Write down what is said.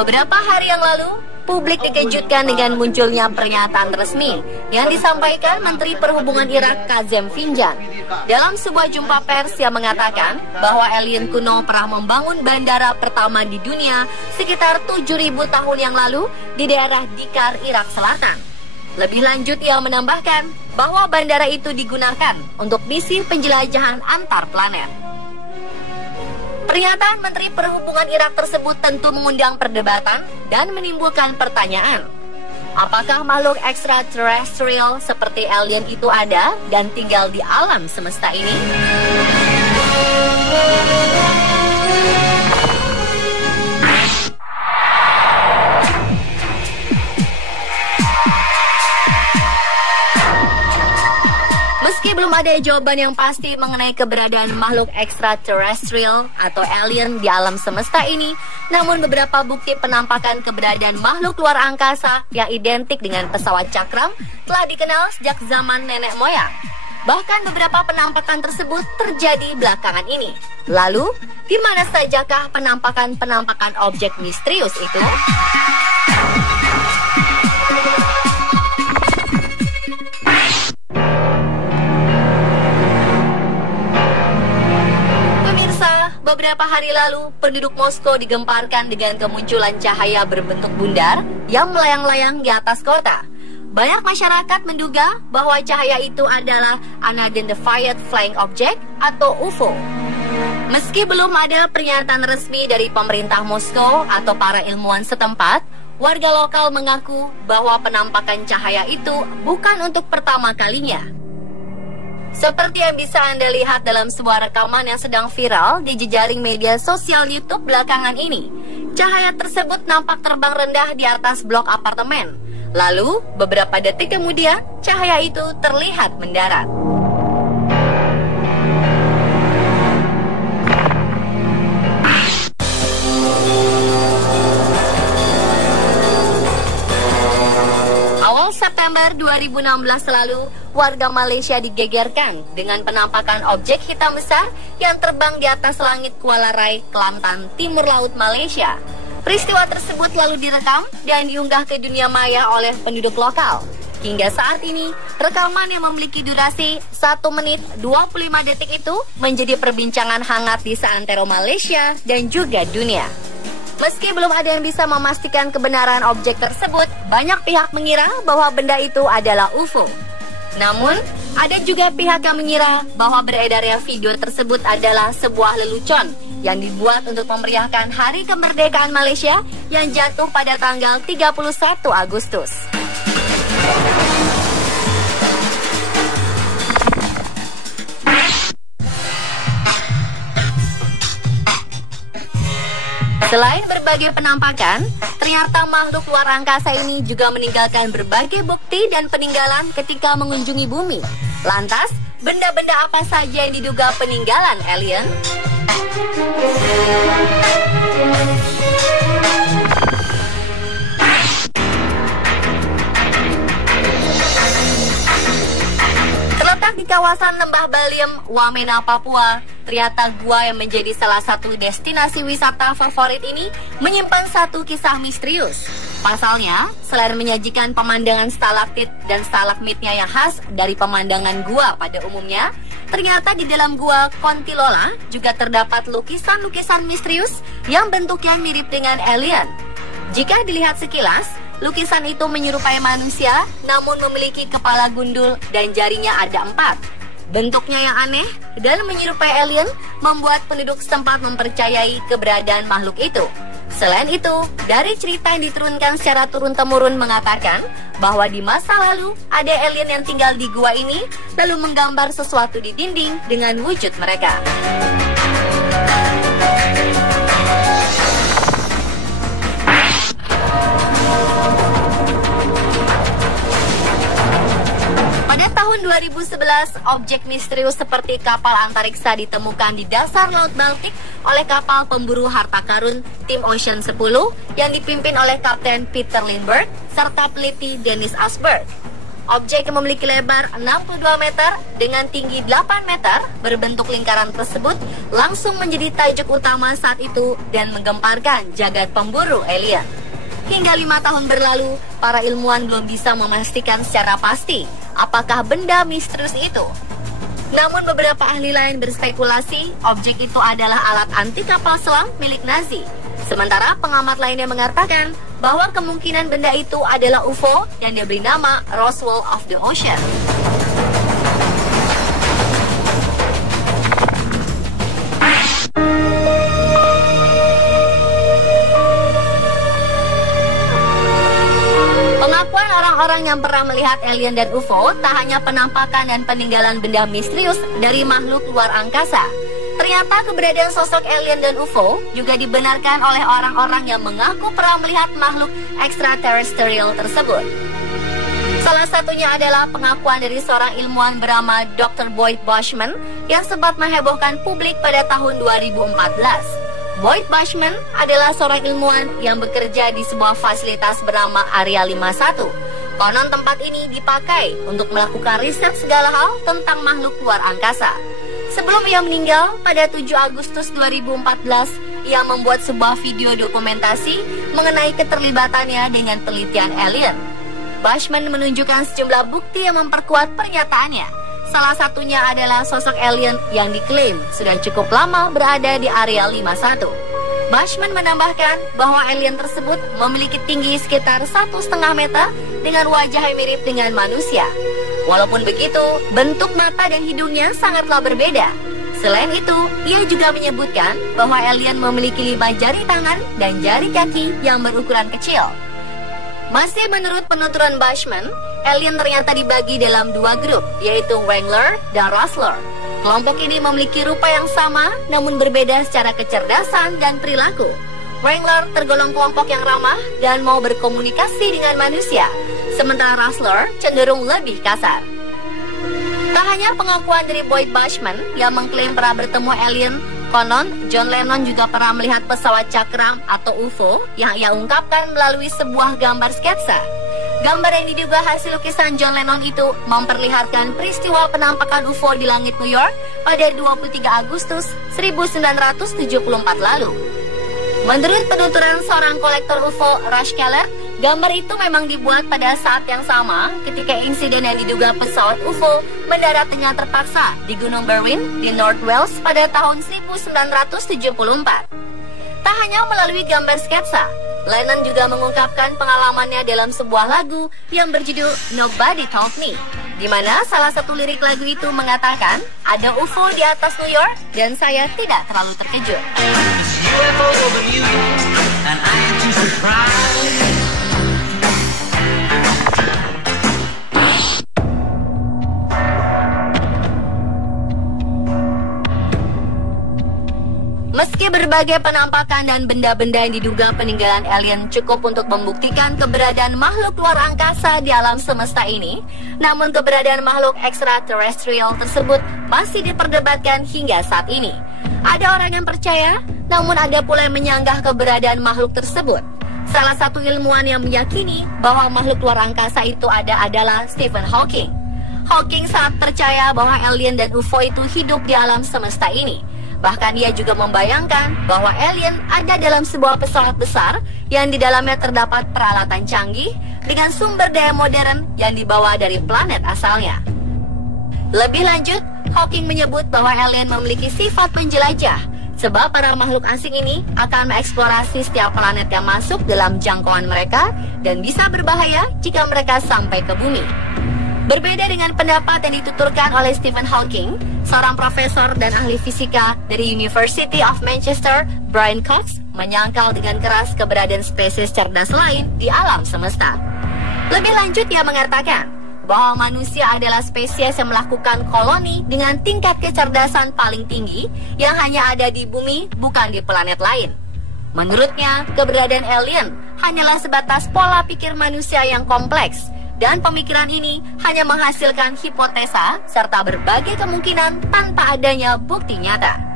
Beberapa hari yang lalu, publik dikejutkan dengan munculnya pernyataan resmi yang disampaikan Menteri Perhubungan Irak Kazem Finjan dalam sebuah jumpa pers yang mengatakan bahwa alien kuno pernah membangun bandara pertama di dunia sekitar 7.000 tahun yang lalu di daerah Dikar, Irak Selatan. Lebih lanjut, ia menambahkan bahwa bandara itu digunakan untuk misi penjelajahan antar planet. Pernyataan Menteri Perhubungan Irak tersebut tentu mengundang perdebatan dan menimbulkan pertanyaan. Apakah makhluk ekstraterestrial seperti alien itu ada dan tinggal di alam semesta ini? Meski belum ada jawaban yang pasti mengenai keberadaan makhluk ekstraterestrial atau alien di alam semesta ini, namun beberapa bukti penampakan keberadaan makhluk luar angkasa yang identik dengan pesawat cakram telah dikenal sejak zaman nenek moyang. Bahkan beberapa penampakan tersebut terjadi belakangan ini. Lalu, di mana sajakah penampakan-penampakan objek misterius itu? Beberapa hari lalu, penduduk Moskow digemparkan dengan kemunculan cahaya berbentuk bundar yang melayang-layang di atas kota. Banyak masyarakat menduga bahwa cahaya itu adalah Unidentified Flying Object atau UFO. Meski belum ada pernyataan resmi dari pemerintah Moskow atau para ilmuwan setempat, warga lokal mengaku bahwa penampakan cahaya itu bukan untuk pertama kalinya. Seperti yang bisa Anda lihat dalam sebuah rekaman yang sedang viral di jejaring media sosial YouTube belakangan ini. Cahaya tersebut nampak terbang rendah di atas blok apartemen. Lalu, beberapa detik kemudian, cahaya itu terlihat mendarat. September 2016 lalu, warga Malaysia digegerkan dengan penampakan objek hitam besar yang terbang di atas langit Kuala Rai, Kelantan, Timur Laut Malaysia. Peristiwa tersebut lalu direkam dan diunggah ke dunia maya oleh penduduk lokal. Hingga saat ini, rekaman yang memiliki durasi 1 menit 25 detik itu menjadi perbincangan hangat di seantero Malaysia dan juga dunia. Meski belum ada yang bisa memastikan kebenaran objek tersebut, banyak pihak mengira bahwa benda itu adalah UFO. Namun, ada juga pihak yang mengira bahwa beredarnya video tersebut adalah sebuah lelucon yang dibuat untuk memeriahkan Hari Kemerdekaan Malaysia yang jatuh pada tanggal 31 Agustus. Selain berbagai penampakan, ternyata makhluk luar angkasa ini juga meninggalkan berbagai bukti dan peninggalan ketika mengunjungi bumi. Lantas, benda-benda apa saja yang diduga peninggalan alien? Terletak di kawasan Lembah Baliem, Wamena, Papua, ternyata gua yang menjadi salah satu destinasi wisata favorit ini menyimpan satu kisah misterius. Pasalnya, selain menyajikan pemandangan stalaktit dan stalagmitnya yang khas dari pemandangan gua pada umumnya, ternyata di dalam gua Kontilola juga terdapat lukisan-lukisan misterius yang bentuknya mirip dengan alien. Jika dilihat sekilas, lukisan itu menyerupai manusia, namun memiliki kepala gundul dan jarinya ada 4. Bentuknya yang aneh dan menyerupai alien membuat penduduk setempat mempercayai keberadaan makhluk itu. Selain itu, dari cerita yang diturunkan secara turun-temurun mengatakan bahwa di masa lalu ada alien yang tinggal di gua ini lalu menggambar sesuatu di dinding dengan wujud mereka. Pada tahun 2011, objek misterius seperti kapal antariksa ditemukan di dasar Laut Baltik oleh kapal pemburu harta karun tim Ocean 10 yang dipimpin oleh Kapten Peter Lindbergh serta peliti Dennis Asberg. Objek yang memiliki lebar 62 meter dengan tinggi 8 meter berbentuk lingkaran tersebut langsung menjadi tajuk utama saat itu dan menggemparkan jagat pemburu alien. Hingga 5 tahun berlalu, para ilmuwan belum bisa memastikan secara pasti apakah benda misterius itu. Namun beberapa ahli lain berspekulasi objek itu adalah alat anti kapal selam milik Nazi. Sementara pengamat lainnya mengatakan bahwa kemungkinan benda itu adalah UFO yang diberi nama Roswell of the Ocean. Pengakuan orang-orang yang pernah melihat alien dan UFO tak hanya penampakan dan peninggalan benda misterius dari makhluk luar angkasa. Ternyata keberadaan sosok alien dan UFO juga dibenarkan oleh orang-orang yang mengaku pernah melihat makhluk ekstraterestrial tersebut. Salah satunya adalah pengakuan dari seorang ilmuwan bernama Dr. Boyd Bushman yang sempat menghebohkan publik pada tahun 2014. Boyd Bushman adalah seorang ilmuwan yang bekerja di sebuah fasilitas bernama Area 51. Konon tempat ini dipakai untuk melakukan riset segala hal tentang makhluk luar angkasa. Sebelum ia meninggal pada 7 Agustus 2014, ia membuat sebuah video dokumentasi mengenai keterlibatannya dengan penelitian alien. Bushman menunjukkan sejumlah bukti yang memperkuat pernyataannya. Salah satunya adalah sosok alien yang diklaim sudah cukup lama berada di Area 51. Bushman menambahkan bahwa alien tersebut memiliki tinggi sekitar 1,5 meter dengan wajah yang mirip dengan manusia. Walaupun begitu, bentuk mata dan hidungnya sangatlah berbeda. Selain itu, ia juga menyebutkan bahwa alien memiliki 5 jari tangan dan jari kaki yang berukuran kecil. Masih menurut penuturan Bushman, alien ternyata dibagi dalam 2 grup, yaitu Wrangler dan Rustler. Kelompok ini memiliki rupa yang sama, namun berbeda secara kecerdasan dan perilaku. Wrangler tergolong kelompok yang ramah dan mau berkomunikasi dengan manusia, sementara Rustler cenderung lebih kasar. Tak hanya pengakuan dari Boyd Bushman yang mengklaim pernah bertemu alien, konon John Lennon juga pernah melihat pesawat cakram atau UFO yang ia ungkapkan melalui sebuah gambar sketsa. Gambar yang diduga hasil lukisan John Lennon itu memperlihatkan peristiwa penampakan UFO di langit New York pada 23 Agustus 1974 lalu. Menurut penuturan seorang kolektor UFO, Rush Keller, gambar itu memang dibuat pada saat yang sama ketika insiden yang diduga pesawat UFO mendarat dengan terpaksa di Gunung Berwyn di North Wales pada tahun 1974. Tak hanya melalui gambar sketsa, Lennon juga mengungkapkan pengalamannya dalam sebuah lagu yang berjudul Nobody Told Me, di mana salah satu lirik lagu itu mengatakan ada UFO di atas New York dan saya tidak terlalu terkejut. Meski berbagai penampakan dan benda-benda yang diduga peninggalan alien cukup untuk membuktikan keberadaan makhluk luar angkasa di alam semesta ini, namun keberadaan makhluk ekstraterestrial tersebut masih diperdebatkan hingga saat ini. Ada orang yang percaya, namun ada pula yang menyanggah keberadaan makhluk tersebut. Salah satu ilmuwan yang meyakini bahwa makhluk luar angkasa itu adalah Stephen Hawking. Hawking sangat percaya bahwa alien dan UFO itu hidup di alam semesta ini. Bahkan ia juga membayangkan bahwa alien ada dalam sebuah pesawat besar yang di dalamnya terdapat peralatan canggih dengan sumber daya modern yang dibawa dari planet asalnya. Lebih lanjut, Hawking menyebut bahwa alien memiliki sifat penjelajah, sebab para makhluk asing ini akan mengeksplorasi setiap planet yang masuk dalam jangkauan mereka dan bisa berbahaya jika mereka sampai ke bumi. Berbeda dengan pendapat yang dituturkan oleh Stephen Hawking, seorang profesor dan ahli fisika dari University of Manchester, Brian Cox, menyangkal dengan keras keberadaan spesies cerdas lain di alam semesta. Lebih lanjut, ia mengatakan bahwa manusia adalah spesies yang melakukan koloni dengan tingkat kecerdasan paling tinggi yang hanya ada di bumi, bukan di planet lain. Menurutnya, keberadaan alien hanyalah sebatas pola pikir manusia yang kompleks, dan pemikiran ini hanya menghasilkan hipotesa serta berbagai kemungkinan tanpa adanya bukti nyata.